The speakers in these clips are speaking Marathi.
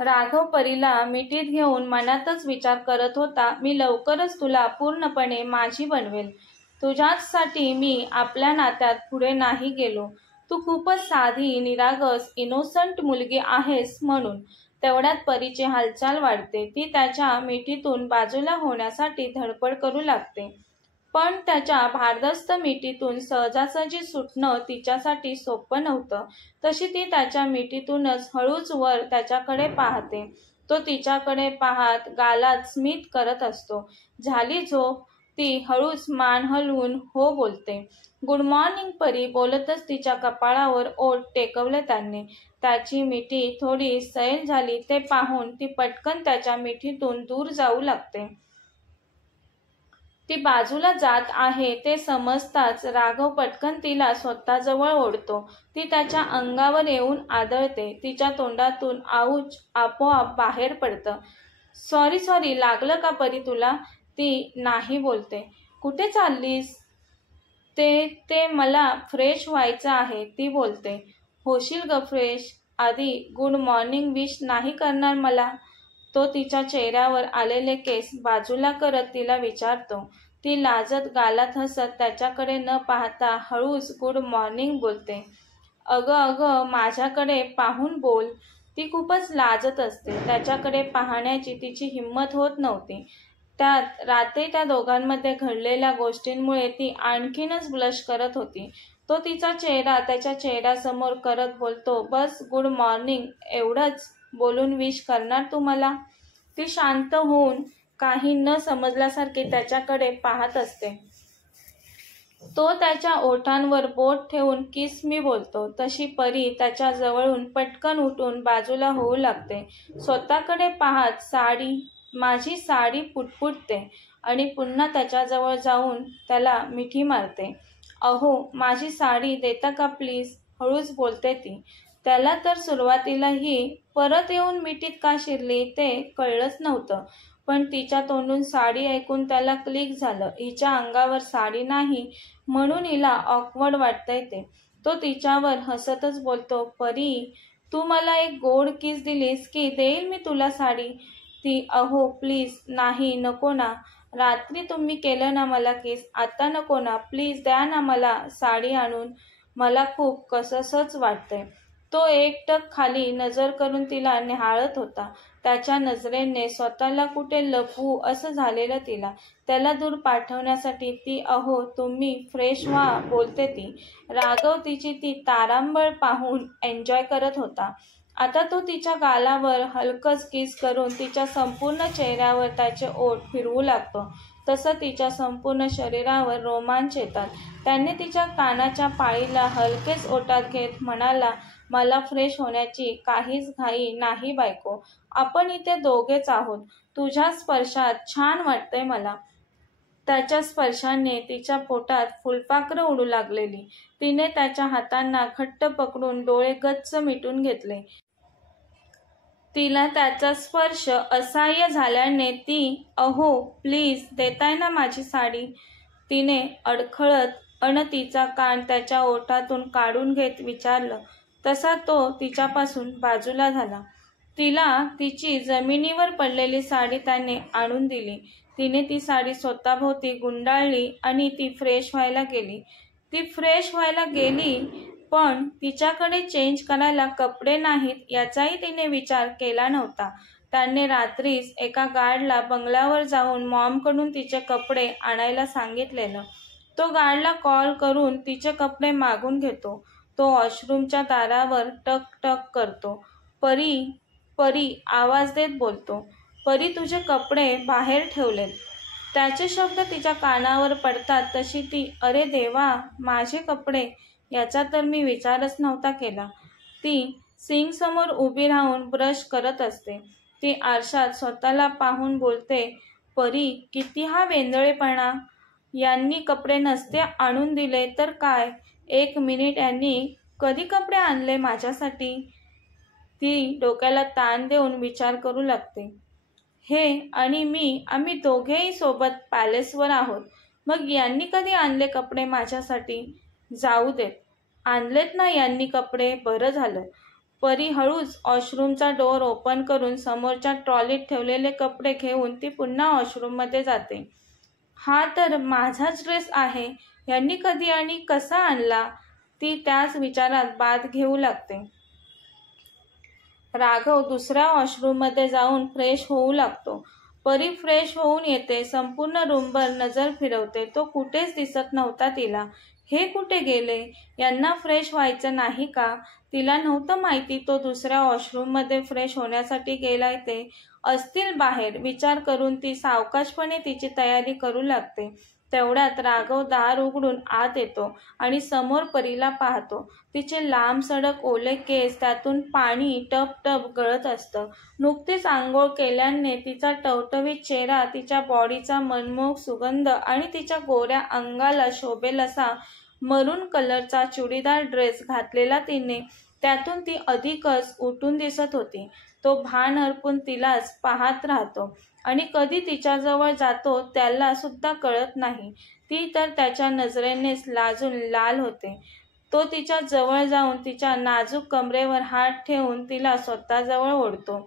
राघव परीला मिठीत घेऊन मनातच विचार करत होता, मी लवकरच तुला पूर्णपणे माझी बनवेल. तुझ्यासाठी मी आपल्या नात्यात पुढे नाही गेलो. तू खूपच साधी, निरागस, इनोसंट मुलगी आहेस म्हणून. तेवढ्यात परीची हालचाल वाढते. ती त्याच्या मिठीतून बाजूला होण्यासाठी धडपड करू लागते. पण त्याच्या भारदस्त मिठीतून सहजासहजी सुटणं तिच्यासाठी सोपं नव्हतं. तशी ती त्याच्या मिठीतूनच हळूच वर त्याच्याकडे पाहते. तो तिच्याकडे पाहत गालात स्मित करत असतो. झाली झोप? ती हळूच मान हलवून हो बोलते. गुड मॉर्निंग परी बोलतच तिच्या कपाळावर ओठ टेकवले त्याने. त्याची मिठी थोडी सैल झाली ते पाहून ती पटकन त्याच्या मिठीतून दूर जाऊ लागते. ती बाजूला जात आहे ते समजताच राघव पटकन तिला स्वतःजवळ ओढतो. ती त्याच्या अंगावर येऊन आदळते. तिच्या तोंडातून आऊच आपोआप बाहेर पडतं. सॉरी लागलं का परी तुला? ती नाही बोलते. कुठे चाललीस? ते मला फ्रेश व्हायचं आहे ती बोलते. होशील ग फ्रेश? आधी गुड मॉर्निंग विश नाही करणार मला? तो तिच्या चेहऱ्यावर आलेले केस बाजूला करत तिला विचारतो. ती लाजत गालात हसत त्याच्याकडे न पाहता हळूच गुड मॉर्निंग बोलते. अगं माझ्याकडे पाहून बोल. ती खूपच लाजत असते. त्याच्याकडे पाहण्याची तिची हिंमत होत नव्हती. त्यात रात्री त्या दोघांमध्ये घडलेल्या गोष्टींमुळे ती आणखीनच ब्लश करत होती. तो तिचा चेहरा त्याच्या चेहऱ्यासमोर करत बोलतो, बस गुड मॉर्निंग एवढंच बोलून विश करणार तू मला? ती शांत होऊन काही न समजल्यासारखी त्याच्याकडे पाहत असते. तो त्याच्या ओठांवर बोट ठेवून किस मी बोलतो. तशी परी त्याच्या जवळून पटकन उठून बाजूला होऊ लागते. स्वतःकडे पाहत माझी साडी पुटपुटते आणि पुन्हा त्याच्याजवळ जाऊन त्याला मिठी मारते. अहो माझी साडी देता का प्लीज? हळूच बोलते ती. त्याला तर सुरुवातीला ही परत येऊन मिठीत का शिरली ते कळलंच नव्हतं. पण तिच्या तोंडून साडी ऐकून त्याला क्लिक झालं. हिच्या अंगावर साडी नाही म्हणून हिला ऑकवर्ड वाटतंय ते. तो तिच्यावर हसतच बोलतो, परी तू मला एक गोड किस दिलीस की देईल मी तुला साडी? ती अहो प्लीज नाही नको ना. रात्री तुम्ही केलं ना मला किस, आता नको ना. प्लीज द्या ना मला साडी आणून. मला खूप कसंसंच वाटतंय. तो एकटक खाली नजर करून तिला निहाळत होता. त्याच्या नजरेने स्वतःला कुठे लपवू असं झालेलं तिला. त्याला दूर पाठवण्यासाठी ती अहो तुम्ही फ्रेश व्हा बोलते ती. राघव तिची ती तारांबळ पाहून एन्जॉय करत होता. आता तो तिच्या गालावर हलकंच किस करून तिच्या संपूर्ण चेहऱ्यावर त्याचे ओठ फिरवू लागतो. तसं तिच्या संपूर्ण शरीरावर रोमांच येतात. त्याने तिच्या कानाच्या पाळीला हलकेच ओठात घेत म्हणाला, मला फ्रेश होण्याची काहीच घाई नाही बायको. आपण इथे दोघेच आहोत. तुझ्या स्पर्शात छान वाटतंय मला. त्याच्या स्पर्शाने तिच्या पोटात फुलपाखरं उडू लागलेली. तिने त्याच्या हातांना घट्ट पकडून डोळे गच्च मिटून घेतले. तिला त्याचा स्पर्श असह्य झाल्याने ती अहो प्लीज देताय ना माझी साडी? तिने अडखळत तिचा कान त्याच्या ओठातून काढून घेत विचारलं. तसा तो तिच्यापासून बाजूला झाला. तिला तिची जमिनीवर पडलेली साडी त्याने आणून दिली. तिने ती साडी स्वतःभोवती गुंडाळली आणि ती फ्रेश व्हायला गेली. पण तिच्याकडे चेंज करायला कपडे नाहीत याचाही तिने विचार केला नव्हता. त्याने रात्रीच एका गार्डला बंगल्यावर जाऊन मॉमकडून तिचे कपडे आणायला सांगितलेलं. तो गार्डला कॉल करून तिचे कपडे मागून घेतो. तो वॉशरूमच्या दारावर टक टक करतो. परी आवाज देत बोलतो. परी तुझे कपडे बाहेर ठेवलेत. त्याचे शब्द तिच्या कानावर पडतात तशी ती अरे देवा माझे कपडे, याचा तर मी विचारच नव्हता केला. ती सिंकसमोर उभी राहून ब्रश करत असते. ती आरशात स्वतःला पाहून बोलते, परी किती हा वेंधळेपणा. यांनी कपडे नसते आणून दिले तर काय? एक मिनिट, यांनी कधी कपडे आणले माझ्यासाठी? ती डोक्याला ताण देऊन विचार करू लागते. हे आणि मी आम्ही दोघेही सोबत पॅलेसवर आहोत. मग यांनी कधी आणले कपडे माझ्यासाठी? जाऊ देत. आणलेत ना यांनी कपडे, बरं झालं. परी हळूच वॉशरूमचा डोअर ओपन करून समोरच्या ट्रॉलीत ठेवलेले कपडे घेऊन ती पुन्हा वॉशरूममध्ये जाते. हा तर माझाच ड्रेस आहे, यांनी कधी आणि कसा आणला? ती त्याच विचारात बाथ घेऊ लागते. राघव दुसऱ्या वॉशरूममध्ये जाऊन फ्रेश होऊ लागतो. परी फ्रेश होऊन येते. संपूर्ण रूमवर नजर फिरवते. तो कुठेच दिसत नव्हता तिला. हे कुठे गेले? यांना फ्रेश व्हायचं नाही का? तिला नव्हतं माहिती तो दुसऱ्या वॉशरूममध्ये फ्रेश होण्यासाठी गेलाय ते. असतील बाहेर विचार करून ती सावकाशपणे तिची तयारी करू लागते. तेवढ्यात राघव दार उघडून आत येतो आणि समोर परीला पाहतो. तिचे लांब सडक ओले केस, त्यातून पाणी टप टप गळत असतं. नुकतीच आंघोळ केल्याने तिचा टवटवीत चेहरा, तिच्या बॉडीचा मनमोहक सुगंध आणि तिच्या गोऱ्या अंगाला शोभेल असा मरून कलरचा चुडीदार ड्रेस घातलेला तिने, त्यातून ती अधिकच उठून दिसत होती. तो भान हरपून तिलाच पाहत राहतो आणि कधी तिच्याजवळ जातो त्याला सुद्धा कळत नाही. ती तर त्याच्या नजरेनेच लाजून लाल होते. तो तिच्या जवळ जाऊन तिच्या नाजूक कमरेवर हात ठेवून तिला स्वतःजवळ ओढतो.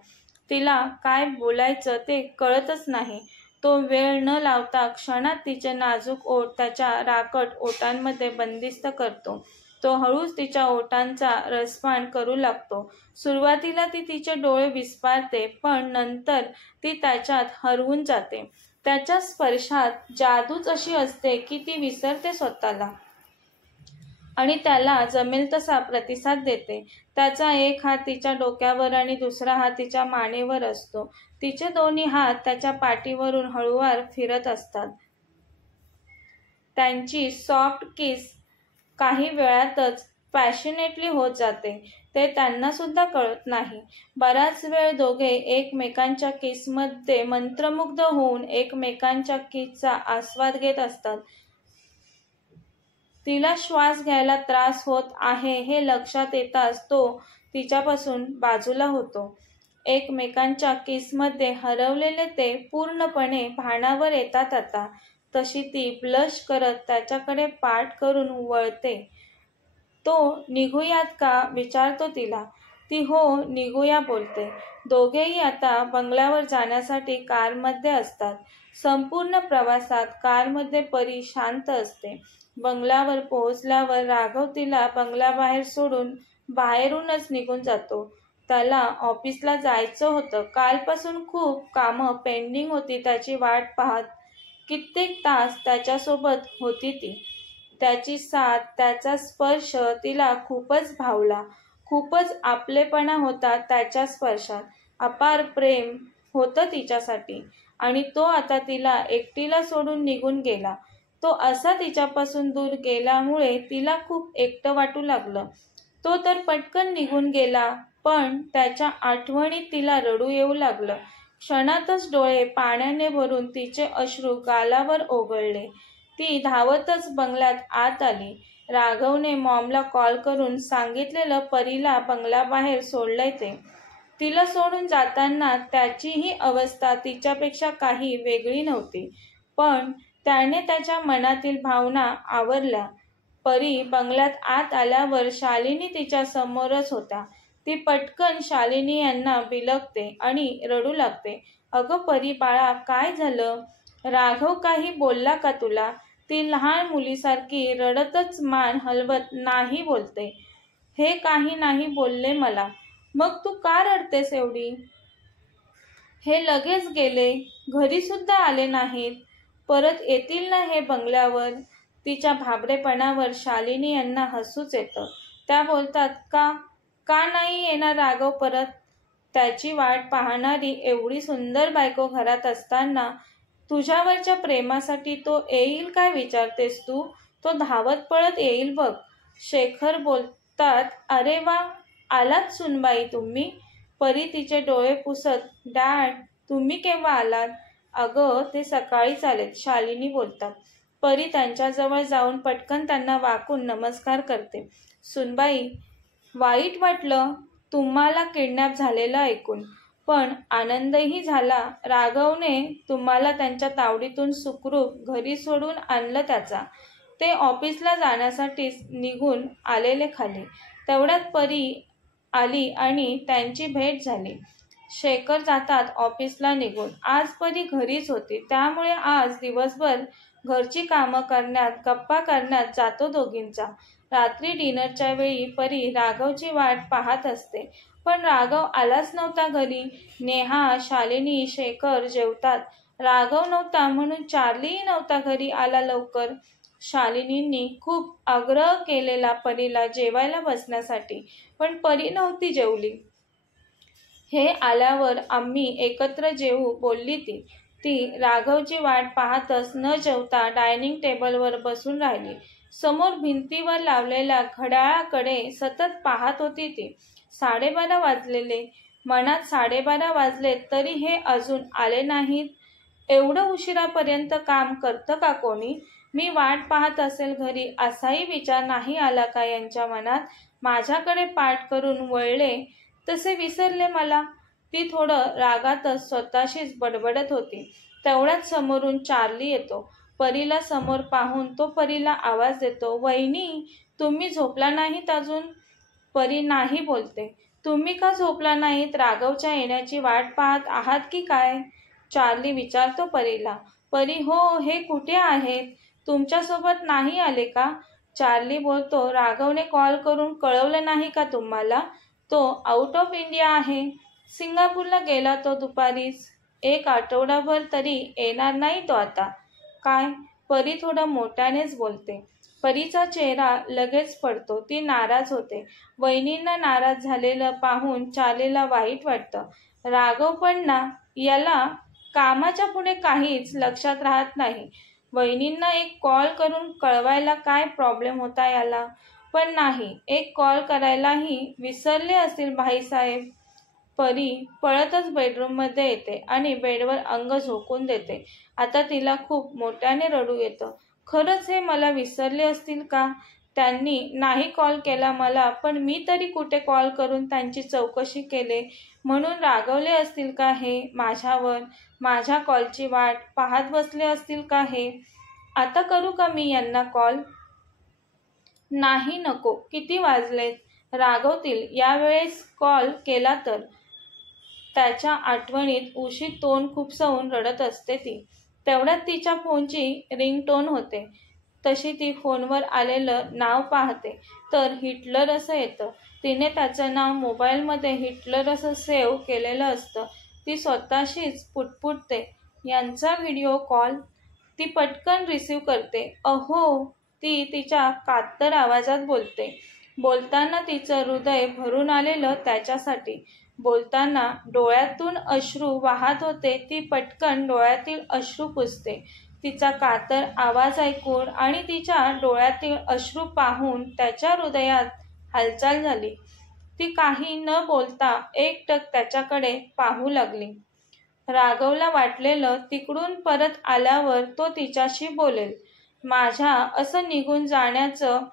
तिला काय बोलायचं ते कळतच नाही. तो वेळ न लावता क्षणात तिचे नाजूक ओठ त्याच्या राकट ओठांमध्ये बंदिस्त करतो. तो हळूच तिच्या ओठांचा रसपान करू लागतो. सुरुवातीला ती तिचे डोळे विस्फारते, पण नंतर ती त्याच्यात हरवून जाते. त्याच्या स्पर्शात जादूच अशी असते की ती विसरते स्वतःला आणि त्याला जमेल तसा प्रतिसाद देते. त्याचा एक हात तिच्या डोक्यावर आणि दुसरा हात तिच्या मानेवर असतो. तिचे दोन्ही हात त्याच्या पाठीवरून हळूवार फिरत असतात. त्यांची सॉफ्ट किस काही वेळातच पॅशनेटली होत जाते. ते त्यांना सुद्धा कळत नाही. बराच वेळ दोघे एकमेकांच्या किसमध्ये मंत्रमुग्ध होऊन एकमेकांच्या किसचा आस्वाद घेत असतात. तिला श्वास घ्यायला त्रास होत आहे हे लक्षात येताच तो तिच्यापासून बाजूला होतो. एकमेकांच्या किसमध्ये हरवलेले ते पूर्णपणे भानावर येतात आता. तशी ती ब्लश करत त्याच्याकडे पाठ करून वळते. तो निघूयात का विचारतो तिला. ती हो निघूया बोलते. दोघेही आता बंगल्यावर जाण्यासाठी कारमध्ये असतात. संपूर्ण प्रवासात कारमध्ये परी शांत असते. बंगल्यावर पोहोचल्यावर राघव तिला बंगल्याबाहेर सोडून बाहेरूनच निघून जातो. त्याला ऑफिसला जायचं होतं. कालपासून खूप कामं पेंडिंग होती. त्याची वाट पाहत कित्येक तास त्याच्यासोबत होती ती. त्याची साथ, त्याचा स्पर्श तिला खूपच भावला. खूपच आपलेपणा होता त्याच्या स्पर्शात. अपार प्रेम होतं तिच्यासाठी आणि तो आता तिला एकटीला सोडून निघून गेला. तो असा तिच्यापासून दूर गेल्यामुळे तिला खूप एकटं वाटू लागलं. तो तर पटकन निघून गेला, पण त्याच्या आठवणीत तिला रडू येऊ लागलं. क्षणातच डोळे पाण्याने भरून तिचे अश्रू गालावर ओघळले. ती धावतच बंगल्यात आत आली. राघवने मॉमला कॉल करून सांगितलेलं परीला बंगल्याबाहेर सोडलंय ते. तिला सोडून जाताना त्याचीही अवस्था तिच्यापेक्षा काही वेगळी नव्हती, पण त्याने त्याच्या मनातील भावना आवरल्या. परी बंगल्यात आत आल्यावर शालिनी तिच्या समोरच होता. ती पटकन शालिनी यांना बिलगते आणि रडू लागते. अगं परी बाळा, काय झालं? राघव काही बोलला का तुला? ती लहान मुलीसारखी रडतच मान हलवत नाही बोलते. हे काही नाही बोलले मला. मग तू का रडतेस एवढी? हे लगेच गेले, घरी सुद्धा आले नाहीत. परत येतील ना हे बंगल्यावर? तिच्या भाबडेपणावर शालिनी यांना हसूच येतं. त्या बोलतात, का नाही येणार राघव परत? त्याची वाट पाहणारी एवढी सुंदर बायको घरात असताना तुझ्यावरच्या प्रेमासाठी तो येईल काय विचारतेस तू? तो धावत पळत येईल बघ. शेखर बोलतात, अरे वा, आलात सुनबाई तुम्ही? परी तिचे डोळे पुसत, डॅड तुम्ही केव्हा आलात? अगं ते सकाळीच आलेत, शालिनी बोलतात. परी त्यांच्याजवळ जाऊन पटकन त्यांना वाकून नमस्कार करते. सुनबाई, वाईट वाटलं तुम्हाला किडनॅप झालेलं ऐकून, पण आनंदही झाला. राघवने तुम्हाला त्यांच्या तावडीतून सुखरूप घरी सोडून आणलं त्याचा. ते ऑफिसला जाण्यासाठीच निघून आलेले खाली. तेवढ्यात परी आली आणि त्यांची भेट झाली. शेखर जातात ऑफिसला निघून. आज परी घरीच होती, त्यामुळे आज दिवसभर घरची कामं करण्यात, गप्पा करण्यात जातो दोघींचा. रात्री डिनरच्या वेळी परी राघवची वाट पाहत असते, पण राघव आलाच नव्हता घरी. नेहा, शालिनी, शेखर जेवतात. राघव नव्हता म्हणून चार्लीही नव्हता घरी आला लवकर. शालिनींनी खूप आग्रह केलेला परीला जेवायला बसण्यासाठी, पण परी नव्हती जेवली. हे आल्यावर आम्ही एकत्र जेवू बोलली ती. ती राघवची वाट पाहतच न जेवता डायनिंग टेबलवर बसून राहिली. समोर भिंतीवर लावलेल्या घड्याळाकडे सतत पाहत होती ती. 12:30 वाजलेले. मनात 12:30 वाजले तरी हे अजून आले नाहीत. एवढं उशिरापर्यंत काम करतं का कोणी? मी वाट पाहत असेल घरी असाही विचार नाही आला का यांच्या मनात? माझ्याकडे पाठ करून वळले तसे विसरले मला. ती थोडं रागातच स्वतःशीच बडबडत होती. तेवढ्यात समोरून चार्ली येतो. परीला समोर पाहून तो परीला आवाज देतो, वहिनी, तुम्ही झोपला नाहीत अजून? परी नाही बोलते. तुम्ही का झोपला नाहीत? राघवच्या येण्याची वाट पाहत आहात की काय? चार्ली विचारतो परीला. परी, हो, हे कुठे आहेत? तुमच्यासोबत नाही आले का? चार्ली बोलतो, राघवने कॉल करून कळवलं नाही का तुम्हाला? तो आउट ऑफ इंडिया आहे. सिंगापूरला गेला तो दुपारीच. 1 आठवडाभर तरी येणार नाही तो आता. काय? परी थोडं मोठ्यानेच बोलते. परीचा चेहरा लगेच पडतो. ती नाराज होते. वहिनींना नाराज झालेलं पाहून चार्लीला वाईट वाटतं. राघव पण ना, याला कामाच्या पुढे काहीच लक्षात राहत नाही. वहिनींना एक कॉल करून कळवायला काय प्रॉब्लेम होता याला? पण नाही, एक कॉल करायलाही विसरले असतील भाईसाहेब. परी पळतच बेडरूममध्ये येते आणि बेडवर अंग झोकून देते. आता तिला खूप मोठ्याने रडू येतं. खरंच हे मला विसरले असतील का? त्यांनी नाही कॉल केला मला, पण मी तरी कुठे कॉल करून त्यांची चौकशी केले म्हणून रागवले असतील का हे माझ्यावर? माझ्या कॉलची वाट पाहत बसले असतील का हे? आता करू का मी यांना कॉल? नाही, नको. किती वाजलेत? रागवतील यावेळेस कॉल केला तर. त्याच्या आठवणीत उशी तोंड खुपसवून रडत असते ती. तेवढ्यात तिच्या फोनची रिंगटोन होते. तशी ती फोनवर आलेलं नाव पाहते तर हिटलर असं येतं. तिने त्याचं नाव मोबाईलमध्ये हिटलर असं सेव्ह केलेलं असतं. ती स्वतःशीच पुटपुटते, यांचा व्हिडिओ कॉल? ती पटकन रिसीव्ह करते. अहो, ती तिच्या कातर आवाजात बोलते. बोलताना तिचं हृदय भरून आलेलं त्याच्यासाठी. बोलताना डोळ्यातून अश्रू वाहत होते. ती पटकन डोळ्यातील अश्रू पुसते. तिचा कातर आवाज ऐकून आणि तिच्या डोळ्यातील अश्रू पाहून त्याच्या हृदयात हालचाल झाली. ती काही न बोलता एकटक त्याच्याकडे पाहू लागली. राघवला वाटलेलं तिकडून परत आल्यावर तो तिच्याशी बोलेल. माझ्या असं निघून जाण्याचं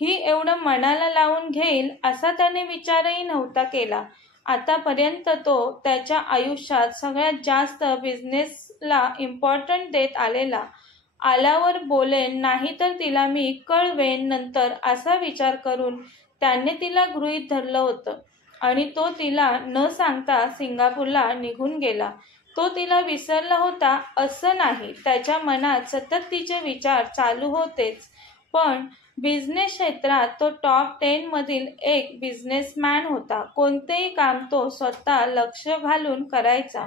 ही एवढं मनाला लावून घेईल असा त्याने विचारही नव्हता केला. आतापर्यंत तो त्याच्या आयुष्यात सगळ्यात जास्त बिझनेसला इम्पॉर्टंट देत आल्यावर बोलेन, नाहीतर तिला मी कळवेन नंतर असा विचार करून त्याने तिला गृहीत धरलं होतं आणि तो तिला न सांगता सिंगापूरला निघून गेला. तो तिला विसरला होता असं नाही. त्याच्या मनात सतत तिचे विचार चालू होतेच, पण बिझनेस क्षेत्रात तो टॉप 10 मधील एक बिझनेसमॅन होता. कोणतेही काम तो स्वतः लक्ष घालून करायचा.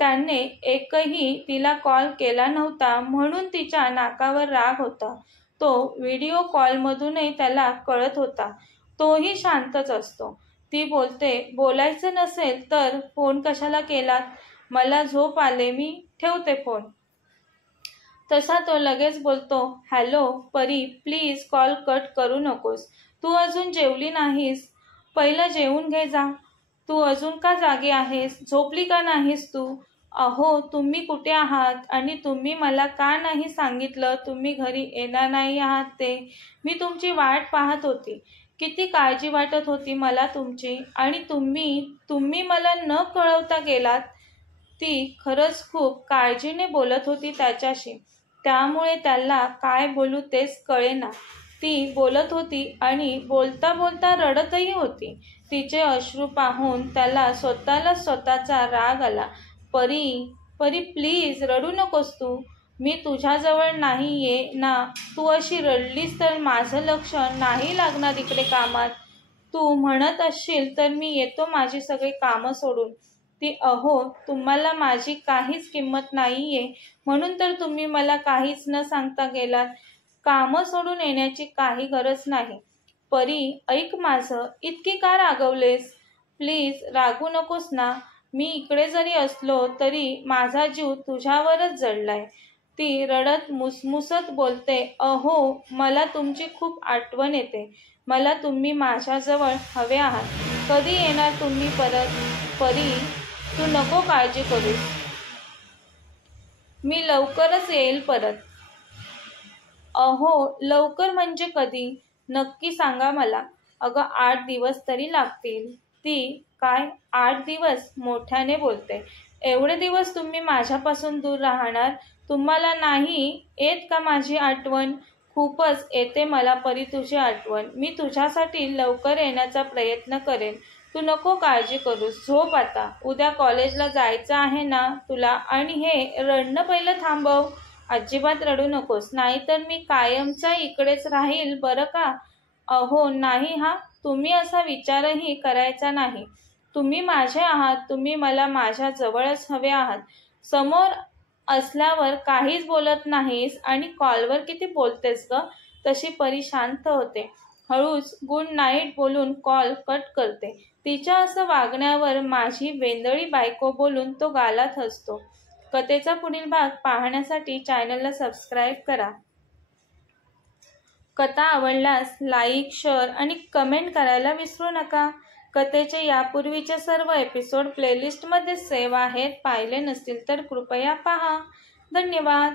त्याने एकही तिला कॉल केला नव्हता म्हणून तिच्या नाकावर राग होता. तो व्हिडिओ कॉलमधूनही त्याला कळत होता. तोही शांतच असतो. ती बोलते, बोलायचं नसेल तर फोन कशाला केलात? मला झोप आले, मी ठेवते फोन. तसा तो लगेच बोलतो, हॅलो परी, प्लीज कॉल कट करू नकोस. तू अजून जेवली नाहीस? पहिलं जेवून घे जा. तू अजून का जागी आहेस? झोपली का नाहीस तू? अहो, तुम्ही कुठे आहात आणि तुम्ही मला का नाही सांगितलं तुम्ही घरी येणार नाही आहात ते? मी तुमची वाट पाहत होती. किती काळजी वाटत होती मला तुमची, आणि तुम्ही मला न कळवता गेलात. ती खरंच खूप काळजीने बोलत होती त्याच्याशी, त्यामुळे त्याला काय बोलू तेच कळेना. ती बोलत होती आणि बोलता बोलता रडतही होती. तिचे अश्रू पाहून त्याला स्वतःचा राग आला. परी, परी प्लीज रडू नकोस तू. मी तुझ्याजवळ नाहीये ना. तू अशी रडलीस तर माझं लक्ष नाही लागणार इकडे कामात. तू म्हणत असशील तर मी येतो माझी सगळी कामं सोडून. ती अहो, तुम्हाला माझी काहीच किंमत नाहीये म्हणून तर तुम्ही मला काहीच न सांगता गेलात. कामं सोडून येण्याची काही गरज नाही. परी, ऐक माझं. इतकी का रागवलेस? प्लीज रागू नकोस ना. मी इकडे जरी असलो तरी माझा जीव तुझ्यावरच जडलाय. ती रडत मुसमुसत बोलते. अहो, मला तुमची खूप आठवण येते. मला तुम्ही माझ्याजवळ हवे आहात. कधी येणार तुम्ही परत? परी, तू नको काळजी करूस. मी लवकरच येईल परत. अहो, लवकर म्हणजे कधी? नक्की सांगा मला. अगं 8 दिवस तरी लागतील. ती काय 8 दिवस? मोठ्याने बोलते. एवढे दिवस तुम्ही माझ्यापासून दूर राहणार? तुम्हाला नाही येत का माझी आठवण? खूपच येते मला परी तुझी आठवण. मी तुझ्यासाठी लवकर येण्याचा प्रयत्न करेन. तू नको काळजी करूस. झोप आता. उद्या कॉलेजला जायचं आहे ना तुला. आणि हे रडणं पहिलं थांबव. अजिबात रडू नकोस, नाहीतर मी कायमचा इकडेच राहील बरं का. अहो नाही हा, तुम्ही असा विचारही करायचा नाही. तुम्ही माझे आहात. तुम्ही मला माझ्या जवळच हवे आहात. समोर असल्यावर काहीच बोलत नाहीस आणि कॉलवर किती बोलतेस ग. तशी परी शांत होते. हळूच गुड नाईट बोलून कॉल कट करते. तिच्या असं वागण्यावर माझी वेंदळी बायको बोलून तो गालात हसतो. कथेचा पुढील भाग पाहण्यासाठी चॅनलला सबस्क्राईब करा. कथा आवडल्यास लाईक, शेअर आणि कमेंट करायला विसरू नका. कथेचे यापूर्वीचे सर्व एपिसोड प्लेलिस्टमध्ये सेव्ह आहेत. पाहिले नसतील तर कृपया पहा. धन्यवाद.